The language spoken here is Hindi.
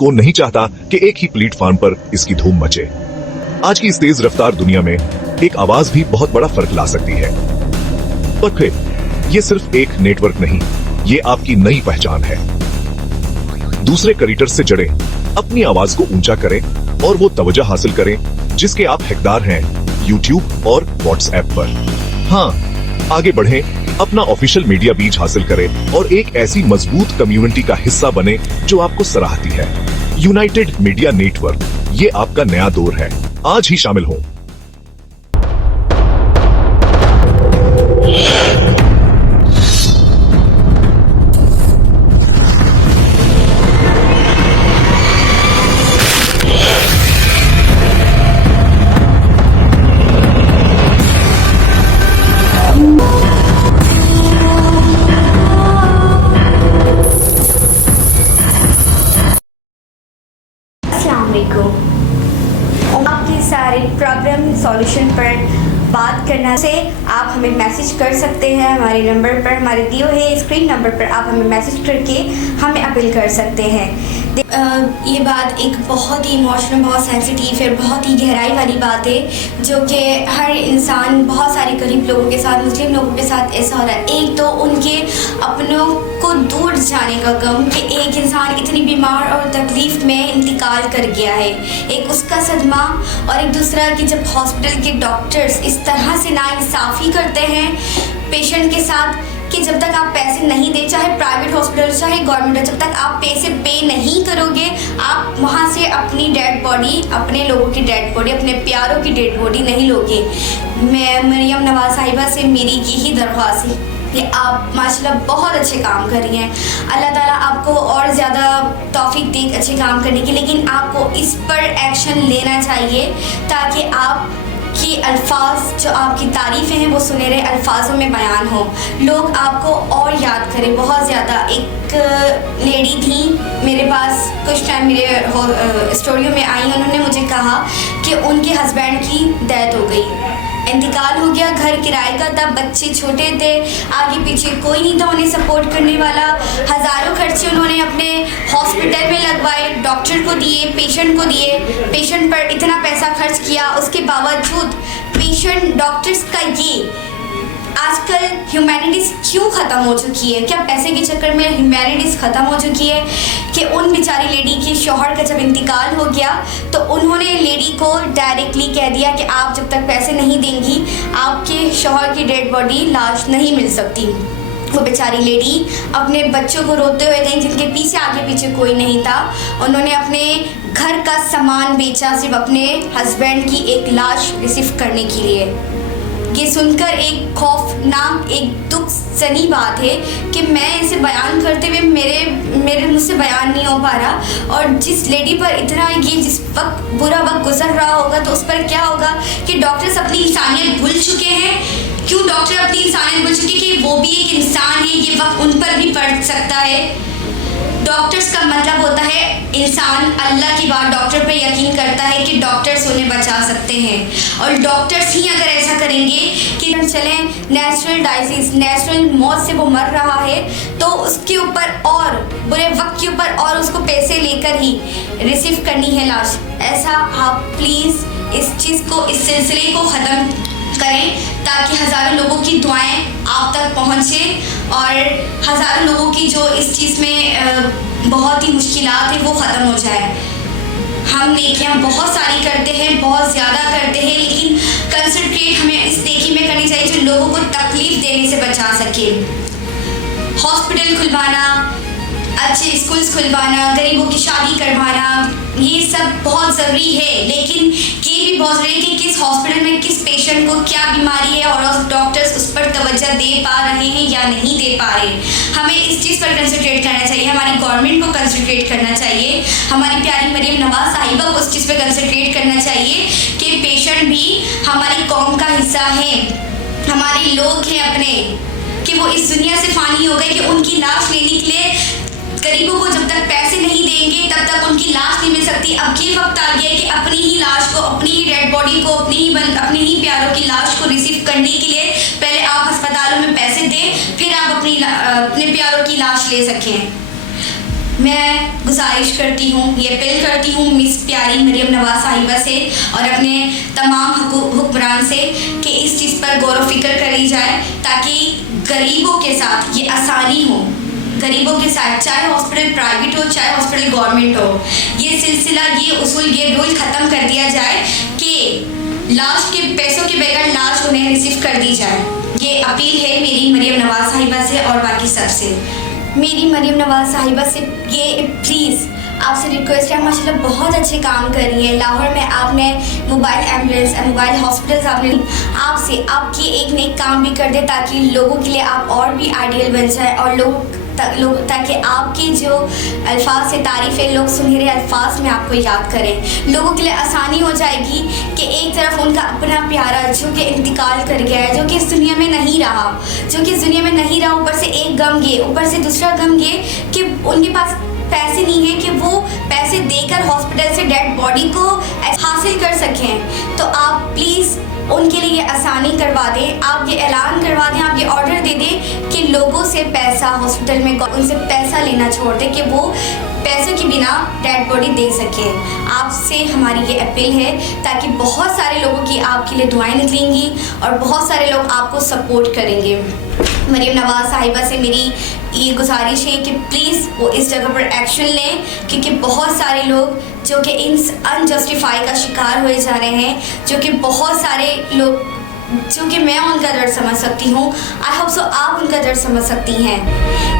कौन नहीं चाहता कि एक ही प्लेटफॉर्म पर इसकी धूम मचे। आज की इस तेज रफ्तार दुनिया में एक आवाज भी बहुत बड़ा फर्क ला सकती है। पर फिर ये सिर्फ एक नेटवर्क नहीं, ये आपकी नई पहचान है। दूसरे क्रिएटर्स से जड़े, अपनी आवाज को ऊंचा करें और वो तवज्जो हासिल करें जिसके आप हकदार हैं YouTube और WhatsApp पर। हाँ, आगे बढ़ें, अपना ऑफिशियल मीडिया बीज हासिल करें और एक ऐसी मजबूत कम्युनिटी का हिस्सा बने जो आपको सराहती है। यूनाइटेड मीडिया नेटवर्क, ये आपका नया दौर है। आज ही शामिल हो। आपके सारे प्रॉब्लम सॉल्यूशन पर बात करना से आप हमें मैसेज कर सकते हैं। हमारे नंबर पर, हमारे दिए हुए स्क्रीन नंबर पर आप हमें मैसेज करके हमें अपील कर सकते हैं। ये बात एक बहुत ही इमोशनल, बहुत सेंसिटिव और बहुत ही गहराई वाली बात है जो कि हर इंसान, बहुत सारे गरीब लोगों के साथ, मुस्लिम लोगों के साथ ऐसा हो रहा है। एक तो उनके अपनों को दूर जाने का गम कि एक इंसान इतनी बीमार और तकलीफ़ में इंतकाल कर गया है, एक उसका सदमा, और एक दूसरा कि जब हॉस्पिटल के डॉक्टर्स इस तरह से नाइंसाफ़ी करते हैं पेशेंट के साथ कि जब तक आप पैसे नहीं दे, चाहे प्राइवेट हॉस्पिटल चाहे गवर्नमेंट, जब तक आप पैसे पे नहीं करोगे आप वहाँ से अपनी डेड बॉडी, अपने लोगों की डेड बॉडी, अपने प्यारों की डेड बॉडी नहीं लोगे। मैं मरियम नवाज साहिबा से मेरी यही दरख्वास्त है कि आप माशाल्लाह बहुत अच्छे काम कर रही हैं। अल्लाह ताला आपको और ज़्यादा तौफीक दे अच्छे काम करने की, लेकिन आपको इस पर एक्शन लेना चाहिए ताकि आप कि अल्फाज जो आपकी तारीफ़ें हैं वो सुनहरे अल्फाजों में बयान हो, लोग आपको और याद करें बहुत ज़्यादा। एक लेडी थी मेरे पास कुछ टाइम मेरे स्टोरियो में आई, उन्होंने मुझे कहा कि उनके हस्बैंड की डेथ हो गई, इंतकाल हो गया, घर किराए का था, बच्चे छोटे थे, आगे पीछे कोई नहीं था उन्हें सपोर्ट करने वाला। हज़ारों खर्चे उन्होंने अपने हॉस्पिटल में लगवाए, डॉक्टर को दिए, पेशेंट को दिए, पेशेंट पर इतना पैसा खर्च किया, उसके बावजूद पेशेंट डॉक्टर्स का ये आजकल ह्यूमैनिटीज़ क्यों ख़त्म हो चुकी है? क्या पैसे के चक्कर में ह्यूमैनिटीज़ ख़त्म हो चुकी है कि उन बेचारी लेडी के शौहर का जब इंतकाल हो गया तो उन्होंने लेडी को डायरेक्टली कह दिया कि आप जब तक पैसे नहीं देंगी आपके शौहर की डेड बॉडी, लाश नहीं मिल सकती। वो बेचारी लेडी अपने बच्चों को रोते हुए गई जिनके पीछे आगे पीछे कोई नहीं था। उन्होंने अपने घर का सामान बेचा सिर्फ अपने हस्बैंड की एक लाश रिसीव करने के लिए। ये सुनकर एक खौफनाक, एक दुख सनी बात है कि मैं इसे बयान करते हुए मेरे मुझसे बयान नहीं हो पा रहा। और जिस लेडी पर इतना ये जिस वक्त बुरा वक्त गुजर रहा होगा तो उस पर क्या होगा कि डॉक्टर्स अपनी इंसानियत भूल चुके हैं। क्यों डॉक्टर अपनी इंसानियत भूल चुके कि वो भी एक इंसान है, ये वक्त उन पर भी पड़ सकता है। डॉक्टर्स का मतलब होता है इंसान अल्लाह की बात डॉक्टर पर यकीन करता है कि डॉक्टर्स उन्हें बचा सकते हैं, और डॉक्टर्स ही अगर ऐसा करेंगे कि चलें नेचुरल डाइसीज, नेचुरल मौत से वो मर रहा है तो उसके ऊपर और बुरे वक्त के ऊपर और उसको पैसे लेकर ही रिसीव करनी है लाश। ऐसा आप प्लीज़ इस चीज़ को, इस सिलसिले को ख़त्म करें ताकि हज़ारों लोगों की दुआएं आप तक पहुँचें और हज़ारों लोगों की जो इस चीज़ में बहुत ही मुश्किलात है वो ख़त्म हो जाए। हम नेकियां बहुत सारी करते हैं, बहुत ज़्यादा करते हैं, लेकिन कंसंट्रेट हमें इस नेकी में करनी चाहिए जो लोगों को तकलीफ़ देने से बचा सके। हॉस्पिटल खुलवाना, अच्छे स्कूल्स खुलवाना, गरीबों की शादी करवाना, ये सब बहुत ज़रूरी है, लेकिन ये भी बहुत ज़रूरी है कि किस हॉस्पिटल में किस पेशेंट को क्या बीमारी है और डॉक्टर्स उस पर तवज्जो दे पा रहे हैं या नहीं दे पा रहे। हमें इस चीज़ पर कंसंट्रेट करना चाहिए, हमारी गवर्नमेंट को कंसंट्रेट करना चाहिए, हमारी प्यारी मरियम नवाज साहिबा को उस चीज़ पर कंसंट्रेट करना चाहिए कि पेशेंट भी हमारी कौम का हिस्सा है, हमारे लोग हैं अपने, कि वो इस दुनिया से फ़ानी हो गए कि उनकी लाश लेने के लिए गरीबों को जब तक पैसे नहीं देंगे तब तक उनकी लाश नहीं मिल सकती। अब ये वक्त आ गया है कि अपनी ही लाश को, अपनी ही डेड बॉडी को, अपने ही प्यारों की लाश को रिसीव करने के लिए पहले आप अस्पतालों में पैसे दें, फिर आप अपने प्यारों की लाश ले सकें। मैं गुजारिश करती हूँ, ये अपील करती हूँ मिस प्यारी मरियम नवाज साहिबा से और अपने तमाम हुक्मरान से कि इस चीज़ पर गौर व फिक्र करी जाए ताकि गरीबों के साथ ये आसानी हो। गरीबों के साथ, चाहे हॉस्पिटल प्राइवेट हो चाहे हॉस्पिटल गवर्नमेंट हो, ये सिलसिला, ये उसूल, ये रूल ख़त्म कर दिया जाए कि लाश के पैसों के बगैर लाश उन्हें रिसीव कर दी जाए। ये अपील है मेरी मरियम नवाज साहिबा से और बाकी सबसे। मेरी मरियम नवाज साहिबा से ये प्लीज़ आपसे रिक्वेस्ट है, माशाल्लाह बहुत अच्छे काम कर रही है। लाहौर में आपने मोबाइल एम्बुलेंस, मोबाइल हॉस्पिटल्स आपने, आपसे आपकी एक नेक काम भी कर दे ताकि लोगों के लिए आप और भी आइडियल बन जाए और लोग ताकि आपकी जो अल्फाज से तारीफ़ है लोग सुनहरे अल्फाज में आपको याद करें। लोगों के लिए आसानी हो जाएगी कि एक तरफ उनका अपना प्यारा जो कि इंतकाल कर गया है, जो कि इस दुनिया में नहीं रहा, ऊपर से एक गम ये, ऊपर से दूसरा गम ये कि उनके पास पैसे नहीं है कि वो पैसे देकर हॉस्पिटल से डेड बॉडी को हासिल कर सकें। तो आप प्लीज़ उनके लिए ये आसानी करवा दें, आप ये ऐलान करवा दें, आप ये ऑर्डर दे दें कि लोगों से पैसा हॉस्पिटल में उनसे पैसा लेना छोड़ दें कि वो पैसों के बिना डेड बॉडी दे सकें। आपसे हमारी ये अपील है ताकि बहुत सारे लोगों की आपके लिए दुआएं निकलेंगी और बहुत सारे लोग आपको सपोर्ट करेंगे। मरियम नवाज साहिबा से मेरी ये गुजारिश है कि प्लीज़ वो इस जगह पर एक्शन लें क्योंकि बहुत सारे लोग जो कि इन अनजस्टिफाई का शिकार हुए जा रहे हैं, जो कि बहुत सारे लोग, जो कि मैं उनका दर्द समझ सकती हूँ, आई होप सो आप उनका दर्द समझ सकती हैं।